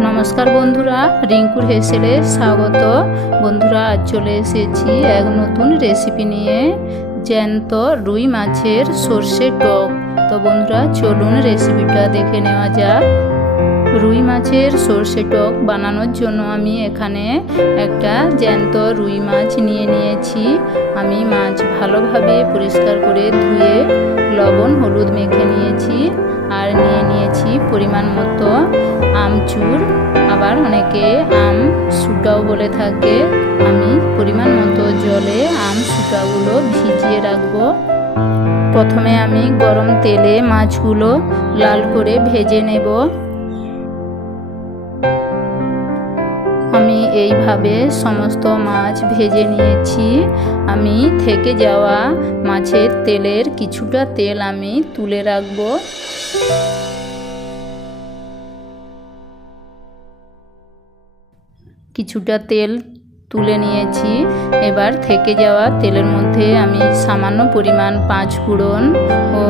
नमस्कार बंधुरा रिंकुर हेसेले स्वागत। बंधुरा आज चले एसेछि एक नतून रेसिपि निये ज्यान्त रुई माछेर सर्षे टक। तो बंधुरा चलुन रेसिपिटा देखे नेওয়া যাক। रुई माछेर सर्षे टक बानानोर जोन्नो आमी एखाने एकटा ज्यान्त रुई माछ निये निয়েছি। आमी माछ भालोभाবে পরিষ্কার করে ধুয়ে লবণ হলুদ মেখে নিয়েছি আর নিয়ে নিয়েছি পরিমাণ মতো আমচুর, আবার অনেকে আম সুটাও বলে থাকে। আমি পরিমাণ মতো জলে আম সুটাগুলো ভিজিয়ে রাখবো। প্রথমে আমি গরম তেলে মাছগুলো লাল করে ভেজে নেব। আমি এইভাবে সমস্ত মাছ ভেজে নিয়েছি। আমি থেকে যাওয়া মাছের তেলের কিছুটা তেল আমি তুলে রাখবো। কিছুটা তেল তুলে নিয়েছি। এবার থেকে যাওয়া তেলের মধ্যে আমি সামান্য পরিমাণ 5 ফোড়ন ও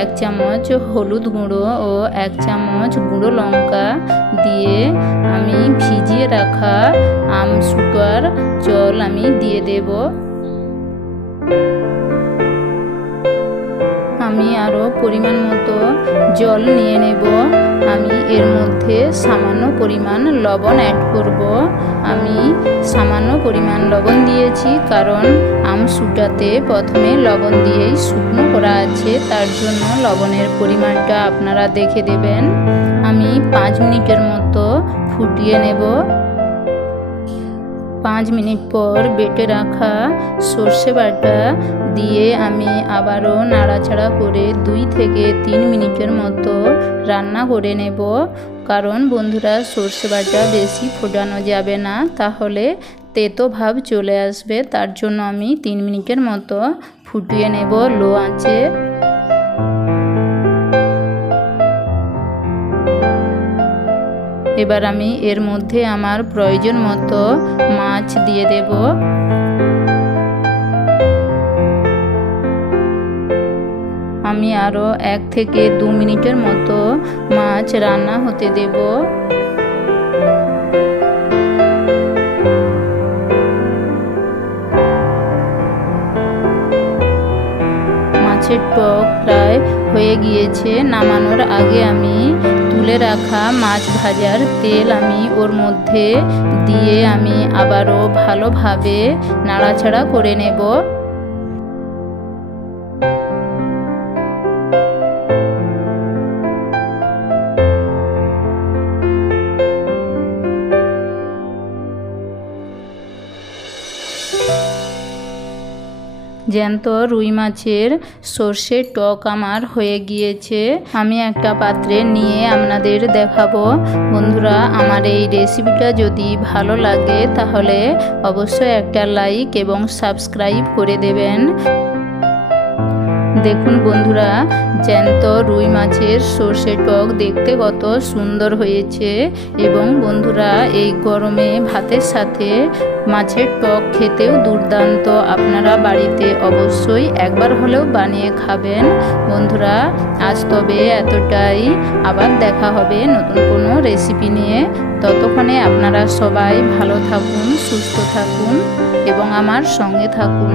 1 চামচ হলুদ গুঁড়ো ও 1 চামচ গুঁড়ো লঙ্কা দিয়ে আমি ভিজিয়ে রাখা আম সুটার জল আমি দিয়ে দেব। আমি আরও পরিমাণ মতো জল নিয়ে নেব। আমি এর মধ্যে সামান্য পরিমাণ লবণ অ্যাড করব। আমি সামান্য পরিমাণ লবণ দিয়েছি কারণ আম সুটাতে প্রথমে লবণ দিয়েই শুকনো করা আছে, তার জন্য লবণের পরিমাণটা আপনারা দেখে দেবেন। আমি 5 মিনিটের মতো ফুটিয়ে নেব। 5 মিনিট পর বেটে রাখা সর্ষে বাটা দিয়ে আমি আবারও নাড়াচাড়া করে 2 থেকে 3 মিনিটের মতো রান্না করে নেব। কারণ বন্ধুরা সর্ষে বাটা বেশি ফোটানো যাবে না, তাহলে তেতো ভাব চলে আসবে। তার জন্য আমি 3 মিনিটের মতো ফুটিয়ে নেব লো আঁচে। এবার আমি এর মধ্যে আমার প্রয়োজন মতো মাছ দিয়ে দেব। আমি আরও 1 থেকে 2 মিনিটের মতো মাছ রান্না হতে দেব। মাছের টক প্রায় হয়ে গিয়েছে। নামানোর আগে আমি তুলে রাখা মাছ ভাজার তেল আমি ওর মধ্যে দিয়ে আমি আবারও ভালোভাবে নাড়াচাড়া করে নেব। জ্যান্ত রুই মাছের সর্ষে টক আমার হয়ে গিয়েছে। আমি একটা পাত্রে নিয়ে আপনাদের দেখাবো। বন্ধুরা আমার এই রেসিপিটা যদি ভালো লাগে তাহলে অবশ্যই একটা লাইক এবং সাবস্ক্রাইব করে দেবেন। দেখুন বন্ধুরা জ্যান্ত রুই মাছের সর্ষে টক দেখতে কত সুন্দর হয়েছে। এবং বন্ধুরা এই গরমে ভাতের সাথে মাছের টক খেতেও দুর্দান্ত। আপনারা বাড়িতে অবশ্যই একবার হলেও বানিয়ে খাবেন। বন্ধুরা আজ তবে এতটাই। আবার দেখা হবে নতুন কোনো রেসিপি নিয়ে। ততক্ষণে আপনারা সবাই ভালো থাকুন, সুস্থ থাকুন এবং আমার সঙ্গে থাকুন।